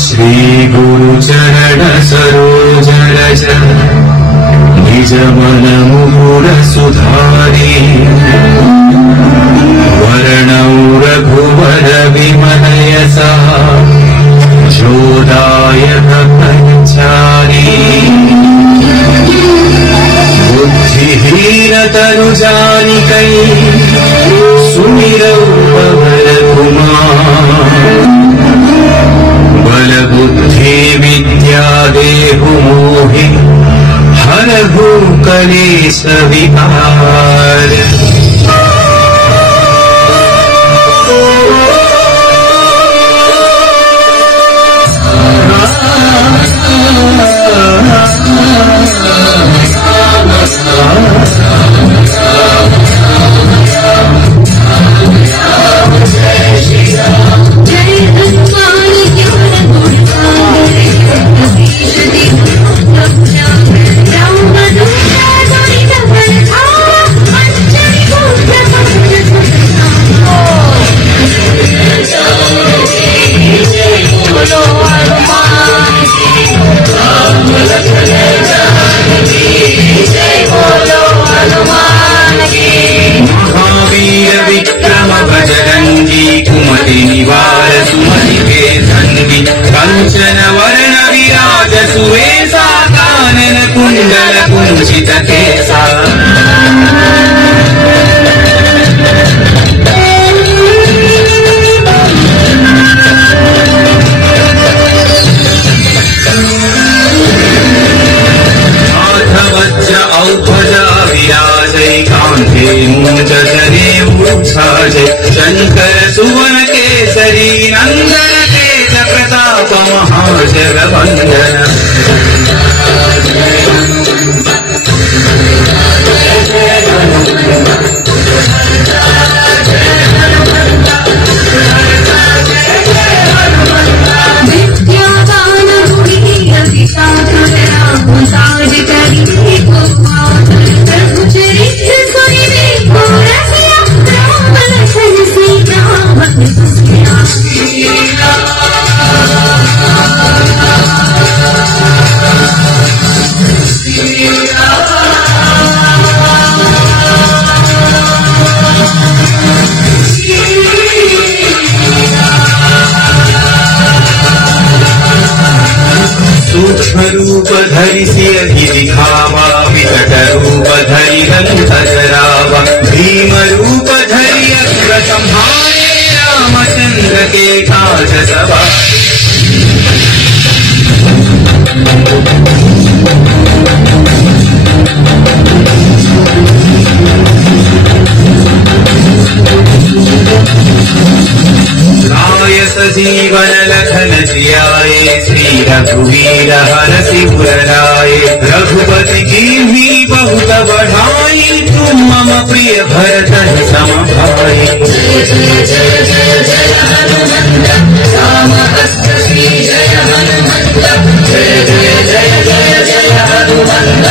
श्री गुरु चरण सरोज रज निज मन मुकुर सुधारी वर्णौ रघुवर विमल यसा जोदायक पंचारी बुद्धिहीन तनु जानिकै सुमिरौ पवन कुमार बल बुद्धि विद्या देहु मोहि हरहु कलेश विकार। कंचन वर्ण विराज सुवेशा कानन कुंडल कुंचित केसा। हाथ वज्र औध्वजा विराजै कांधे मूंज जने वृक्षाजै शंकर सुवन केसरी नंदन प्रताप महाजगवंदन। सूक्ष्म रूप धरि सियहि दिखावा विकट रूप धरि ग्रंथ जरावा भीम रूप धरि अस्त्र संहारे रामचंद्र के काज सवारे। जीवन लखन जियाए श्री रघुवीर हरषि पुरराए रघुपति कीन्ही बहुत बढ़ाई तुम मम प्रिय भरत सम भाई। जय जय जय जय जय हनुमंत राम भक्त श्री जय हनुमंत जय जय जय जय जय हनुमंत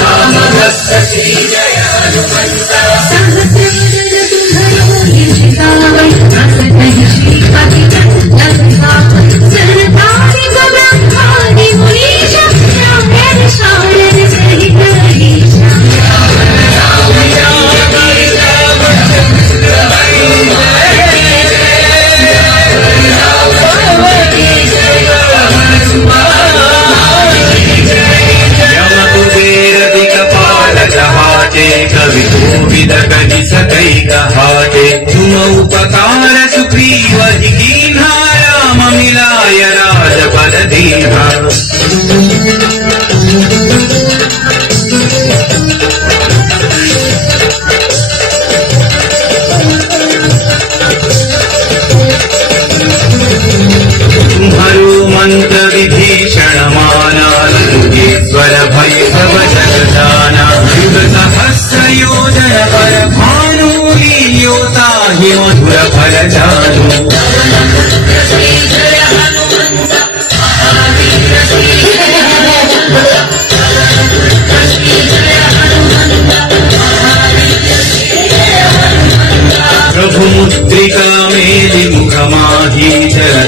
राम भक्त श्री जय हनुमंत। कहाते तुम उपकार सुग्रीव दीन्हा राम मिलाय राजपद दीन्हा। तुम्हारो मंत्र विभीषण माना लंकेश्वर भय सब जगदाना युग सहस्र योजन पर भानु लील्योता हि मधुर फल जानु। प्रभु मुद्रिका मेलि मुख माही जल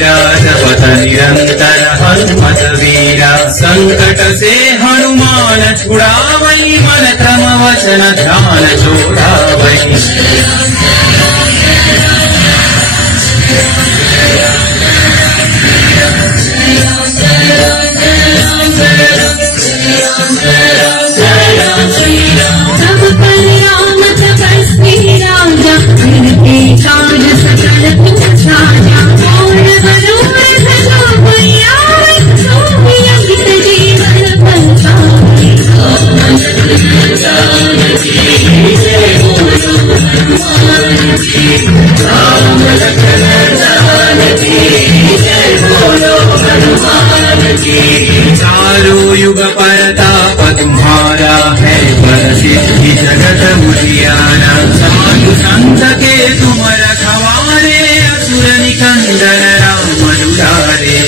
वीरा जपत निरंतर हनुमत वीरा संकट से हनुमान छुड़ावई मन क्रम वचन ध्यान जोड़ावई चारों युग परताप तुम्हारा है प्रसिद्धि जगत उजियारा साधु संत के तुम रखवारे असुर निकंदन राम दुलारे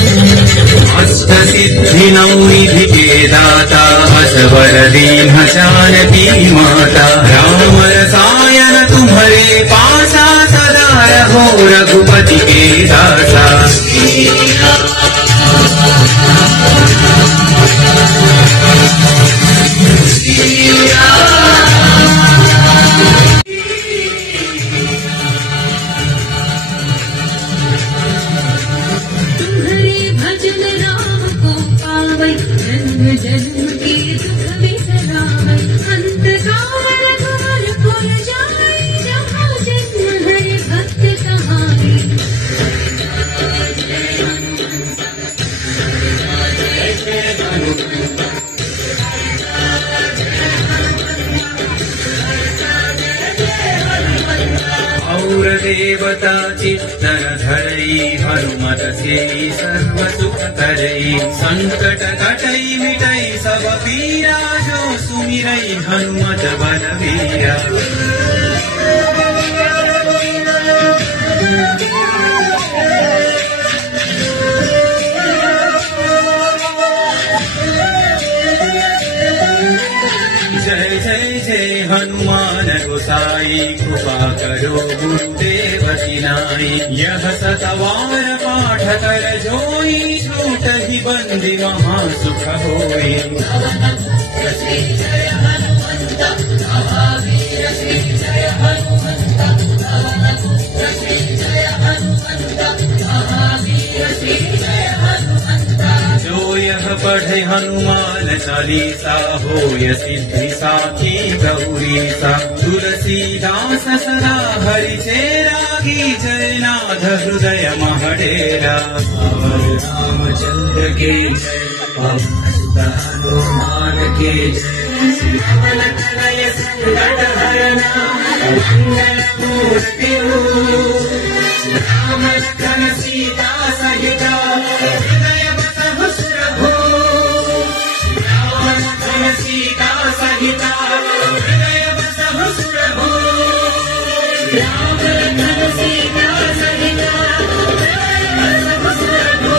अष्ट सिद्धि नवनिधि के दाता असवर दीन जानकी माता राम रसायन तुम्हारे पासा सदा रहो रघुपति के दासा जन्म के दुख विसरावै अंत काल तुम्हार पुर जाय जहाँ जन्म हरि भक्त कहाई और देवता चित्तर धरई हनुमत से सर्व सुख करई संकट कटई मिटई सब पीरा जो सुमिरई हनुमत बलवीरा जय जय जय हनुमान गोसाई कृपा करो गुरुदेव नाई यह सतवार पाठ कर जोई छूट ही बंदी महा सुख होई जय हनुमंत महावीर जय हनुमंत जय हनुमंत महावीर जय हनुमंत जो यह पढ़े हनुमान चालीसा होय सिद्धि साखी गौरीसा तुलसीदास सदा हरि चेरा की जय नाथ हृदय महडेरा रामचंद्र के जय हनुमान के जय श्रीमन तनय संकट हरना मंगल मूर्ति राम लखन सीता सहित हृदय बसहु सुरभु सीता सहिता हृदय बसहु सुरभु राम लखन सीता सहिता हृदय बसहु सुरभु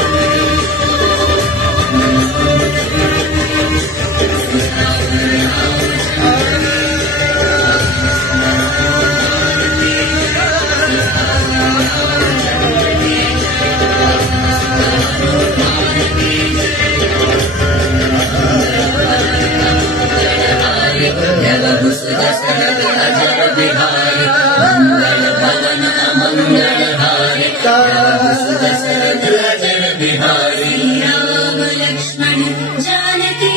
राम लक्ष्मण जानकी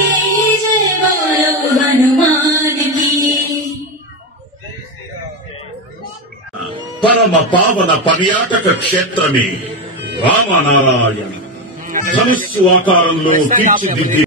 जय बोलो हनुमान की परम पावन पर्याटक क्षेत्र में रामनारायण ధనుస్సు ఆకారంలో తీర్చిదిద్ది